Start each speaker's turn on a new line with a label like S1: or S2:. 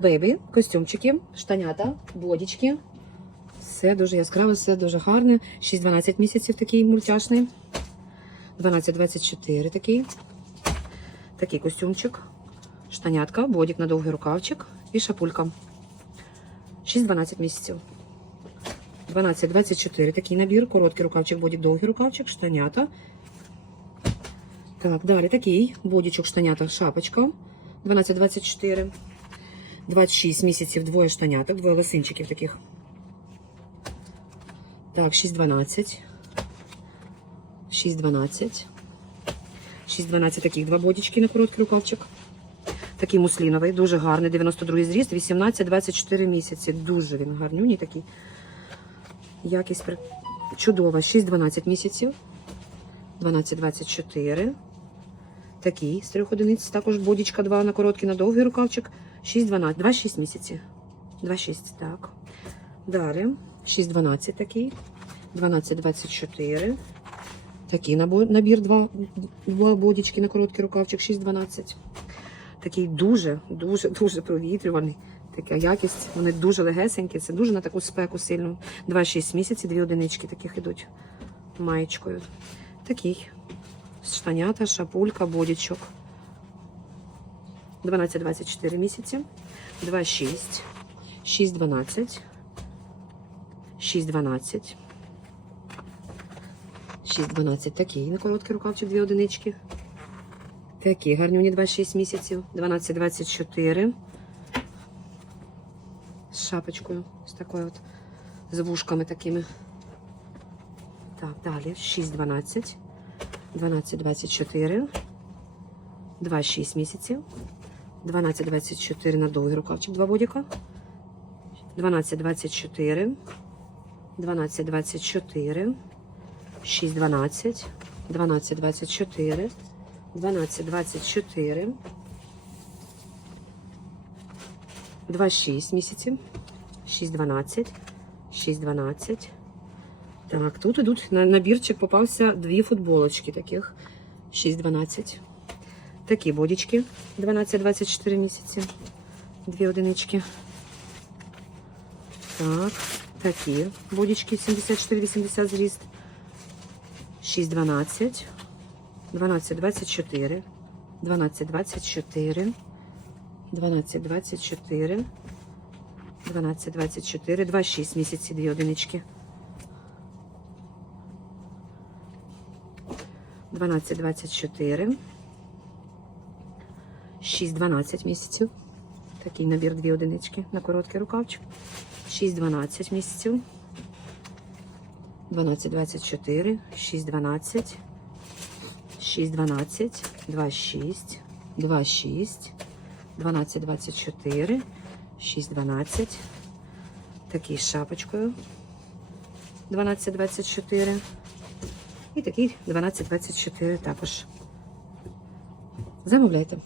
S1: бейбі, костюмчики, штанята, бодічки. Все дуже яскраве, все дуже гарне. 6-12 місяців такий мультяшний. 12-24 такий. Такий костюмчик. Штанятка, бодік на довгий рукавчик і шапулька. 6-12 місяців. 12-24 такий набір. Короткий рукавчик, бодік, довгий рукавчик, штанята. Так, далі такий бодічок, штанята, шапочка. 12-24. 26 місяців, двоє штаняток, двоє лосинчиків таких. Так, 6-12. 6-12. 6-12 таких два бодічки на короткий рукавчик. Такий мусліновий, дуже гарний, 92 зріст, 18-24 місяці. Дуже він гарнюній такий. Якість чудова. 6-12 місяців. 12-24. Такий з трьох одиниць. Також бодічка 2 на короткий, на довгий рукавчик. 6-12. 2-6 місяці. 2-6, так. Далі. 6-12 такий. 12-24. Такий набір 2, 2 бодічки на короткий рукавчик. 6-12. Такий дуже, дуже, дуже провітрюваний. Така якість. Вони дуже легесенькі. Це дуже на таку спеку сильну. 2-6 місяців, дві одинички таких ідуть маєчкою. Такий. Штанята, шапулька, бодічок. 12-24 місяці. 2-6. 6-12. 6-12. 6-12 такий на короткий рукавчик, дві одинички. Такі гарнюні 26 місяців. 12-24. З шапочкою. З такою от. З вушками такими. Так, далі. 6-12. 12-24. 2-6 місяців. 12-24 на довгий рукавчик, два бодіка. 12-24. 12-24. 6-12. 12-24. 12-24. 2-6 місяців. 6-12. 6-12. Так, тут ідуть на набірчик попався дві футболочки таких. 6-12. Такі бодічки 12-24 місяці. Дві одинички. Так, такі бодічки 74-80 зріст. 6-12. 12-24. 12-24. 12-24. 12-24. 2-6 місяці, дві одинички. 12-24. 6-12 місяців. Такий набір дві одинички на короткий рукавчик. 6-12 місяців. 12-24, 6-12, 6-12, 2-6, 2-6, 12-24, 6-12. Такий з шапочкою. 12-24. І такий 12-24 також. Замовляйте.